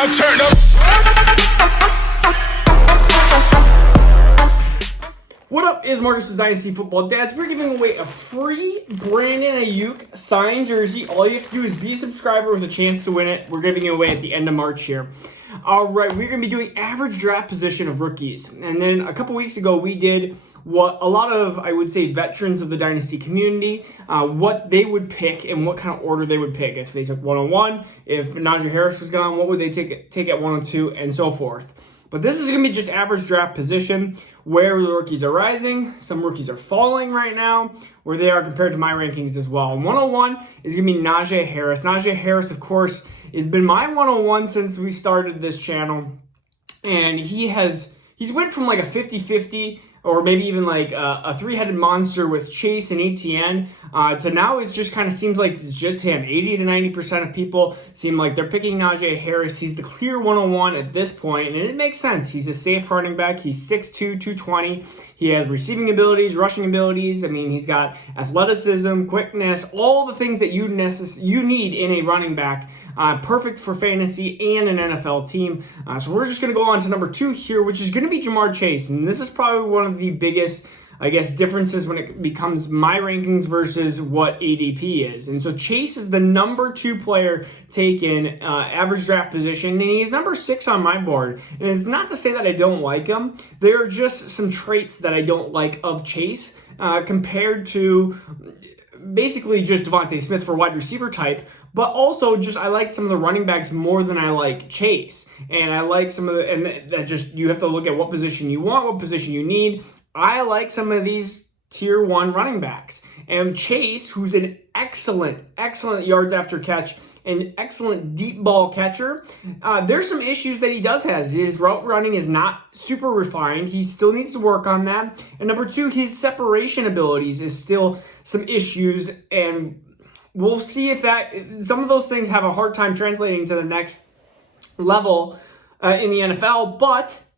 now turn up. What up, is Marcus' Dynasty Football Dads. We're giving away a free Brandon Ayuk signed jersey. All you have to do is be a subscriber with a chance to win it. We're giving it away at the end of March here. All right, we're going to be doing average draft position of rookies. And then a couple weeks ago, we did what a lot of, I would say, veterans of the Dynasty community, what they would pick and what kind of order they would pick. If they took 101, if Najee Harris was gone, what would they take at 102, and so forth. But this is going to be just average draft position, where the rookies are rising, some rookies are falling right now, where they are compared to my rankings as well. 101 is going to be Najee Harris. Najee Harris, of course, has been my 101 since we started this channel. And he's went from like a 50-50 or maybe even like a three-headed monster with Chase and Etienne, to now it just kind of seems like it's just him. 80 to 90% of people seem like they're picking Najee Harris. He's the clear 101 at this point, and it makes sense. He's a safe running back. He's 6'2", 220. He has receiving abilities, rushing abilities. I mean, he's got athleticism, quickness, all the things that you need in a running back. Perfect for fantasy and an NFL team. So we're just going to go on to number 2 here, which is going to be Jamar Chase. And this is probably one of the biggest, I guess, differences when it becomes my rankings versus what ADP is. And so Chase is the number 2 player taken, average draft position, and he's number 6 on my board. And it's not to say that I don't like him. There are just some traits that I don't like of Chase compared to basically just Devonta Smith for wide receiver type, but also just I like some of the running backs more than I like Chase. And I like some of the, and that just, you have to look at what position you want, what position you need. I like some of these tier 1 running backs. And Chase, who's an excellent yards after catch, an excellent deep ball catcher. There's some issues that he does have. His route running is not super refined. He still needs to work on that. And number 2, his separation abilities is still some issues. And we'll see if some of those things have a hard time translating to the next level in the NFL.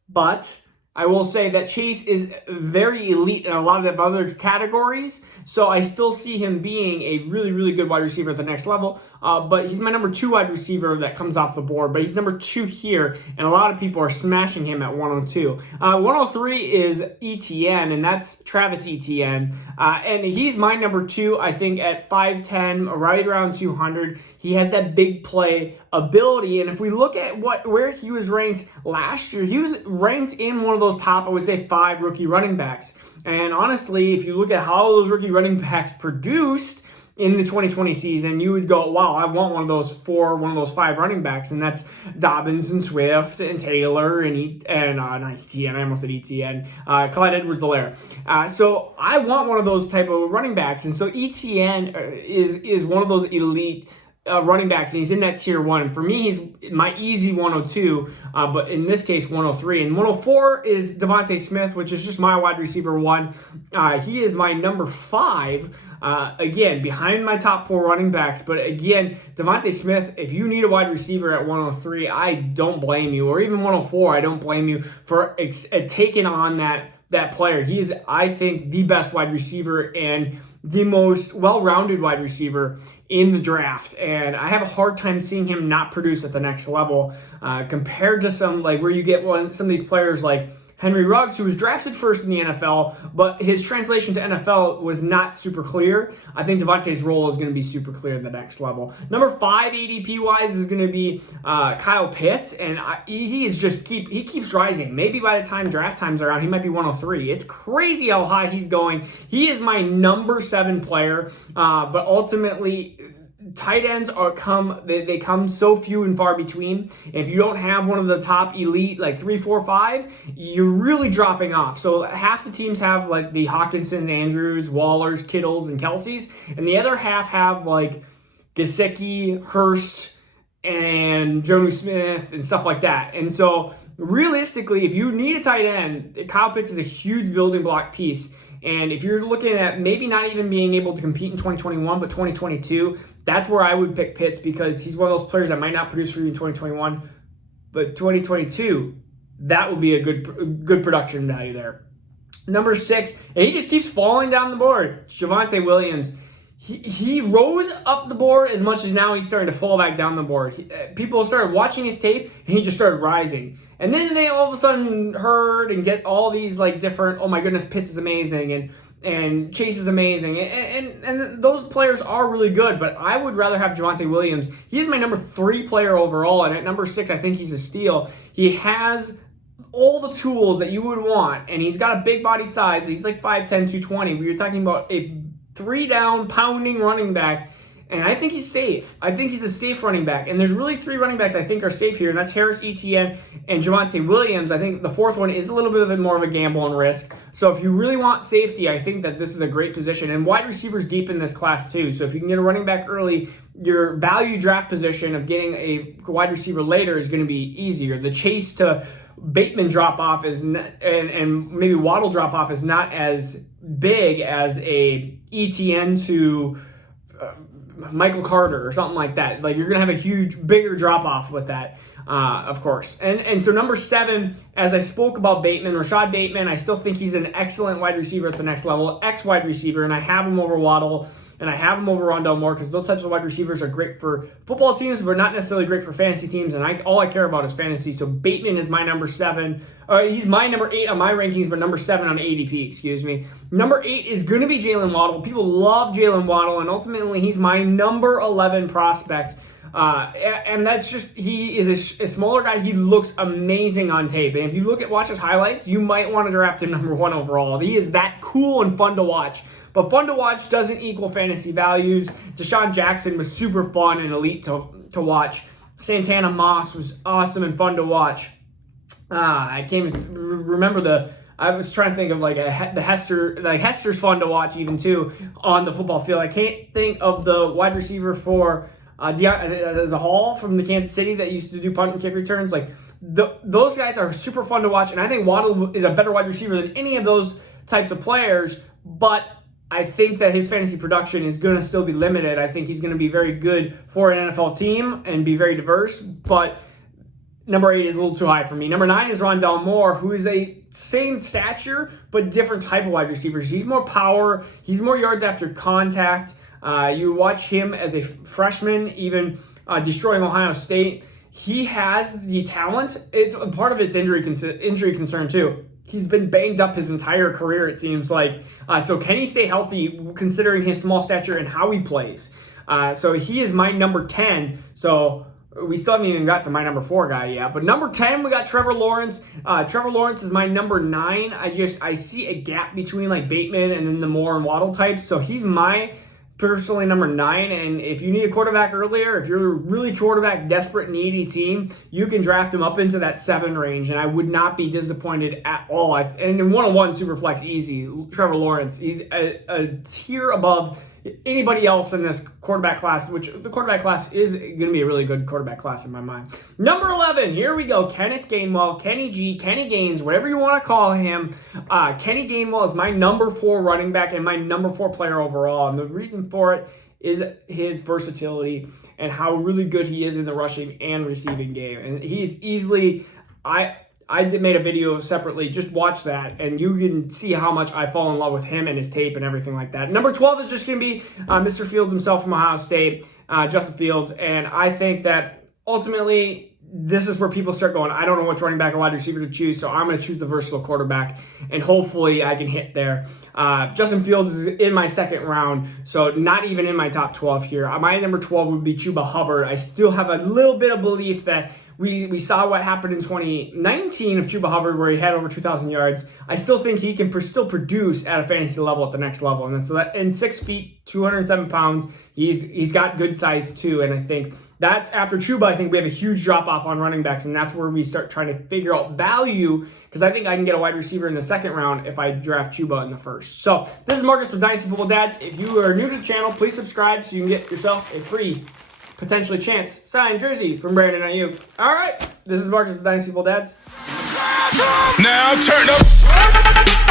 But I will say that Chase is very elite in a lot of the other categories, so I still see him being a really good wide receiver at the next level, but he's my number 2 wide receiver that comes off the board, but he's number 2 here, and a lot of people are smashing him at 102. 103 is Etienne, and that's Travis Etienne, and he's my number 2, I think, at 5'10", right around 200. He has that big play ability, and if we look at where he was ranked last year, he was ranked in one of those top, I would say, 5 rookie running backs. And honestly, if you look at how those rookie running backs produced in the 2020 season, you would go, wow, I want one of those 5 running backs, and that's Dobbins and Swift and Taylor and not Etienne, I almost said Etienne, Clyde Edwards-Helaire. So I want one of those type of running backs, and so Etienne is one of those elite running backs, and he's in that tier 1. For me, he's my easy 102, but in this case, 103. And 104 is Devonta Smith, which is just my wide receiver 1. He is my number 5, again, behind my top 4 running backs. But again, Devonta Smith, if you need a wide receiver at 103, I don't blame you. Or even 104, I don't blame you for taking on that player. He is, I think, the best wide receiver and the most well-rounded wide receiver in the draft, and I have a hard time seeing him not produce at the next level compared to some, like, where you get some of these players like Henry Ruggs, who was drafted first in the NFL, but his translation to NFL was not super clear. I think Devontae's role is going to be super clear at the next level. Number 5 ADP-wise is going to be Kyle Pitts, and he keeps rising. Maybe by the time draft time's around, he might be 103. It's crazy how high he's going. He is my number 7 player, but ultimately, tight ends they come so few and far between. If you don't have one of the top elite, like 3, 4, 5, you're really dropping off. So half the teams have like the Hawkinsons, Andrews, Wallers, Kittles, and Kelseys, and the other half have like Gesicki, Hurst, and Jonnu Smith, and stuff like that. And so realistically, if you need a tight end, Kyle Pitts is a huge building block piece. And if you're looking at maybe not even being able to compete in 2021, but 2022, that's where I would pick Pitts, because he's one of those players that might not produce for you in 2021, but 2022, that would be a good production value there. Number 6, and he just keeps falling down the board. It's Javonte Williams. he rose up the board as much as now he's starting to fall back down the board. People started watching his tape, and he just started rising. And then they all of a sudden heard and get all these like different, oh my goodness, Pitts is amazing, and Chase is amazing. And those players are really good, but I would rather have Javonte Williams. He's my number 3 player overall, and at number 6, I think he's a steal. He has all the tools that you would want, and he's got a big body size. He's like 5'10", 220. We were talking about a 3-down pounding running back, and I think he's safe. I think he's a safe running back, and there's really 3 running backs I think are safe here, and that's Harris, Etienne, and Javonte Williams. I think the 4th one is a little bit more of a gamble and risk. So if you really want safety, I think that this is a great position, and wide receivers deep in this class too. So if you can get a running back early, your value draft position of getting a wide receiver later is going to be easier. The chase to Bateman drop off is not, and maybe Waddle drop off is not as big as a Etienne to Michael Carter or something like that. Like, you're gonna have a bigger drop off with that, of course. And so number 7, as I spoke about Bateman, Rashad Bateman, I still think he's an excellent wide receiver at the next level, wide receiver, and I have him over Waddle. And I have him over Rondell Moore because those types of wide receivers are great for football teams, but not necessarily great for fantasy teams. And all I care about is fantasy. So Bateman is my number 7. He's my number 8 on my rankings, but number 7 on ADP, excuse me. Number 8 is going to be Jalen Waddle. People love Jalen Waddle, and ultimately he's my number 11 prospect. And that's just, he is a smaller guy. He looks amazing on tape. And if you watch his highlights, you might want to draft him number 1 overall. He is that cool and fun to watch. But fun to watch doesn't equal fantasy values. Deshaun Jackson was super fun and elite to watch. Santana Moss was awesome and fun to watch. I can't even remember I was trying to think of like the Hester. Like Hester's fun to watch even too on the football field. I can't think of the wide receiver for there's a Hall from the Kansas City that used to do punt and kick returns. Like those guys are super fun to watch, and I think Waddle is a better wide receiver than any of those types of players. But I think that his fantasy production is going to still be limited. I think he's going to be very good for an NFL team and be very diverse, but number 8 is a little too high for me. Number 9 is Rondell Moore, who is a same stature, but different type of wide receivers. He's more power. He's more yards after contact. You watch him as a freshman, even destroying Ohio State. He has the talent. It's part of its injury concern too. He's been banged up his entire career, it seems like. So can he stay healthy considering his small stature and how he plays? So he is my number 10. So we still haven't even got to my number 4 guy yet. But number 10, we got Trevor Lawrence. Trevor Lawrence is my number 9. I see a gap between like Bateman and then the Moore and Waddle types. So he's my personally number 9, and if you need a quarterback earlier, if you're a really quarterback desperate needy team, you can draft him up into that 7 range, and I would not be disappointed at all. And in 101 Superflex easy, Trevor Lawrence, he's a tier above anybody else in this quarterback class, which the quarterback class is going to be a really good quarterback class in my mind. Number 11, here we go. Kenneth Gainwell, Kenny G, Kenny Gaines, whatever you want to call him. Kenny Gainwell is my number 4 running back and my number 4 player overall. And the reason for it is his versatility and how really good he is in the rushing and receiving game. And he's easily, I made a video separately. Just watch that, and you can see how much I fall in love with him and his tape and everything like that. Number 12 is just going to be Mr. Fields himself from Ohio State, Justin Fields, and I think that ultimately this is where people start going, I don't know which running back or wide receiver to choose, so I'm going to choose the versatile quarterback, and hopefully I can hit there. Justin Fields is in my 2nd round, so not even in my top 12 here. My number 12 would be Chuba Hubbard. I still have a little bit of belief that we saw what happened in 2019 of Chuba Hubbard, where he had over 2,000 yards. I still think he can still produce at a fantasy level at the next level. And so that in 6 feet, 207 pounds, he's got good size too. And I think that's after Chuba. I think we have a huge drop off on running backs, and that's where we start trying to figure out value, because I think I can get a wide receiver in the 2nd round if I draft Chuba in the 1st. So this is Marcus with Dynasty Football Dads. If you are new to the channel, please subscribe so you can get yourself a free, potentially chance signed jersey from Brandon Ayuk. All right, this is Marcus with Dynasty Football Dads. Now turn up.